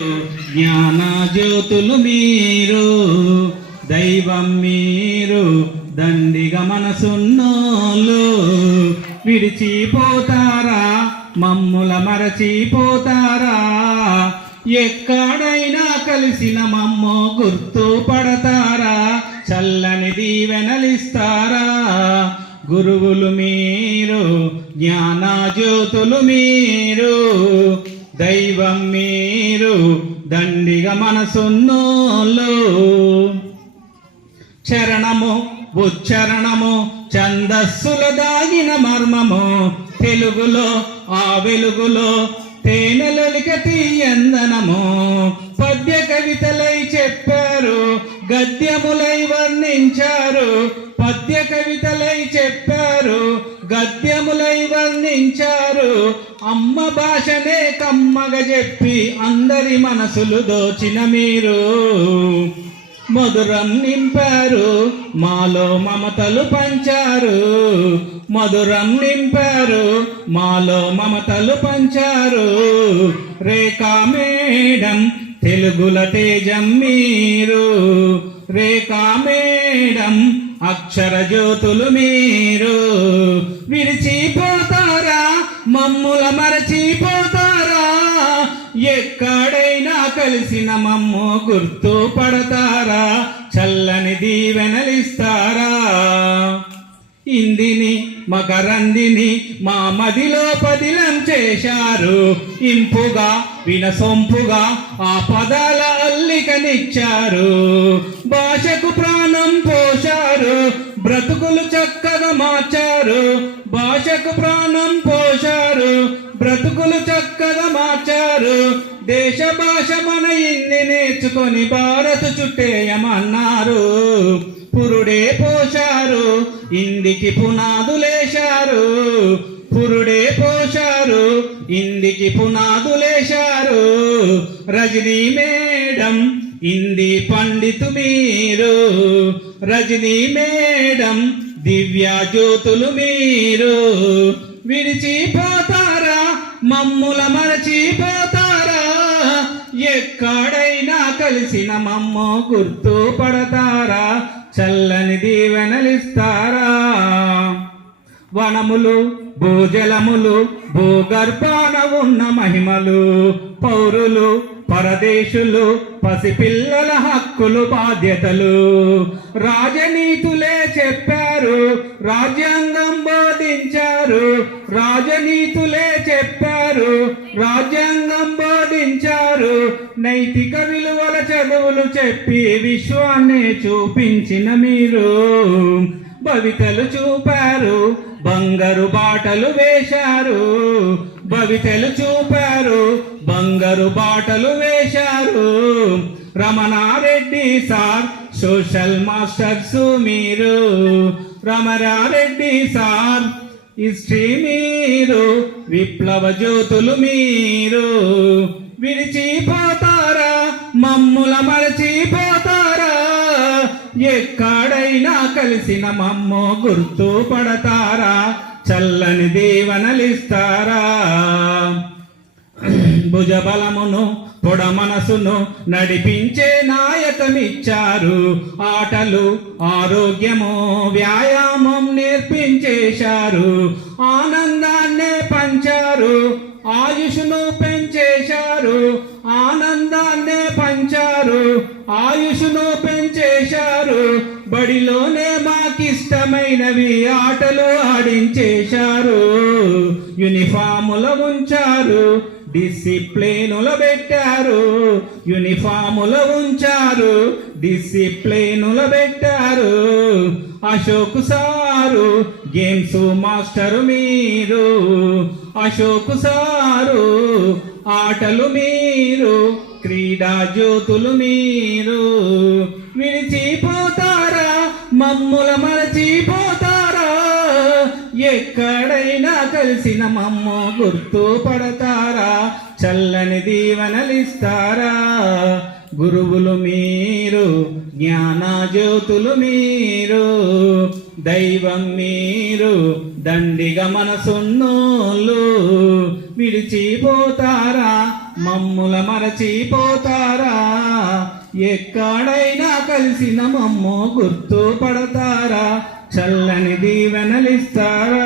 జ్ఞాన జ్యోతులు మీరు, దైవం మీరు, దండిగా మనసున్నోళ్ళు విడిచిపోతారా, మమ్ముల మరచిపోతారా? ఎక్కడైనా కలిసిన మమ్ము గుర్తుపడతారా, చల్లని దీవెనలిస్తారా? గురువులు మీరు, జ్ఞాన జ్యోతులు మీరు, దైవం మీరు, దండిగా మనసున్నోళ్ళు. చరణము ఉచ్చరణము ఛందస్సుల దాగిన మర్మము, తెలుగులో ఆ వెలుగులో తేనెలొలిక తీయందనము. పద్య కవితలై చెప్పారు, గద్యములై వర్ణించారు. పద్య కవితలై చెప్పారు, గద్యములై వర్ణించారు. అమ్మ భాషనే కమ్మగా చెప్పి అందరి మనసులు దోచిన మీరు. మధురం నింపారు, మాలో మమతలు పంచారు. మధురం నింపారు, మాలో మమతలు పంచారు. రేఖా మేడం తెలుగుల తేజం మీరు. రేఖా మేడం అక్షర జ్యోతులు మీరు. విడిచిపోతారా, మమ్ముల మరచిపోతారా? ఎక్కడైనా కలిసిన మమ్ము గుర్తుపడతారా, చల్లని దీవెనలిస్తారా? ఇందిని మకరందిని మా మదిలో పదిలం చేశారు. ఇంపుగా వినసొంపుగా ఆ పదాల అల్లికనిచ్చారు. భాషకు ప్రాణం పోశారు, బ్రతుకులు చక్కగా మార్చారు. భాషకు ప్రాణం పోశారు, బ్రతుకులు చక్కగా మార్చారు. దేశ భాష మన ఇన్ని నేర్చుకొని భారత చుట్టేయమన్నారు. పురుడే పోశారు, ఇందికి పునాదులేశారు. పురుడే పోశారు, ఇందికి పునాదులేశారు. రజనీ మేడం ఇంది పండితు మీరు. రజనీ మేడం దివ్య జ్యోతులు మీరు. విడిచిపోతారా, మమ్ముల మరచిపోతారా? ఎక్కడైనా కలిసిన మమ్ము గుర్తుపడతారా, చల్లని దీవెనలిస్తారా? వనములు భూజలములు భూగర్భాన ఉన్న మహిమలు, పౌరులు పరదేశులు పసిపిల్లల హక్కులు బాధ్యతలు. రాజనీతులే చెప్పారు, రాజ్యాంగం బోధించారు. రాజనీతులే చెప్పారు, రాజ్యాంగం బోధించారు. నైతిక విలువల చదువులు చెప్పి విశ్వాన్ని చూపించిన మీరు. భవితలు చూపారు, బంగారు బాటలు వేశారు. భవితలు చూపారు, బంగారు బాటలు వేశారు. రమణారెడ్డి సార్ సోషల్ మాస్టర్స్ మీరు. రమణారెడ్డి సార్ హిస్టరీ మీరు. విప్లవ జ్యోతులు మీరు. విడిచిపోతారా, మమ్ముల మరచిపోతారా? ఎక్కడైనా కలిసిన మమ్ము గుర్తుపడతారా, చల్లని దీవెనలిస్తారా? భుజబలమును పొడ మనసును నడిపించే నాయకమిచ్చారు. ఆటలు ఆరోగ్యము వ్యాయామం నేర్పించేశారు. ఆనందాన్నే పంచారు, ఆయుషును పెంచేశారు. ఆనందాన్నే పంచారు, ఆయుషును పెంచేశారు. బడిలోనే మాకిష్టమైనవి ఆటలు ఆడించేశారు. యూనిఫాముల ఉంచారు, డిసిప్లినుల పెట్టారు. యూనిఫాముల ఉంచారు, డిసిప్లినుల పెట్టారు. అశోక్ సారు గేమ్స్ మాస్టరు మీరు. అశోక్ సారు ఆటలు మీరు. క్రీడా జ్యోతులు మీరు. విడిచిపోతారా, మమ్ముల మరచిపోతారా? ఎక్కడైనా కలిసిన మమ్ము గుర్తుపడతారా, చల్లని దీవెనలిస్తారా? గురువులు మీరు, జ్ఞాన జ్యోతులు మీరు, దైవం మీరు, దండిగా మనసున్నోళ్ళు విడిచిపోతారా, మమ్ముల మరచిపోతారా ఎక్కడైనా కలిసిన మమ్ము గుర్తుపడతారా చల్లని దీవెనలిస్తారా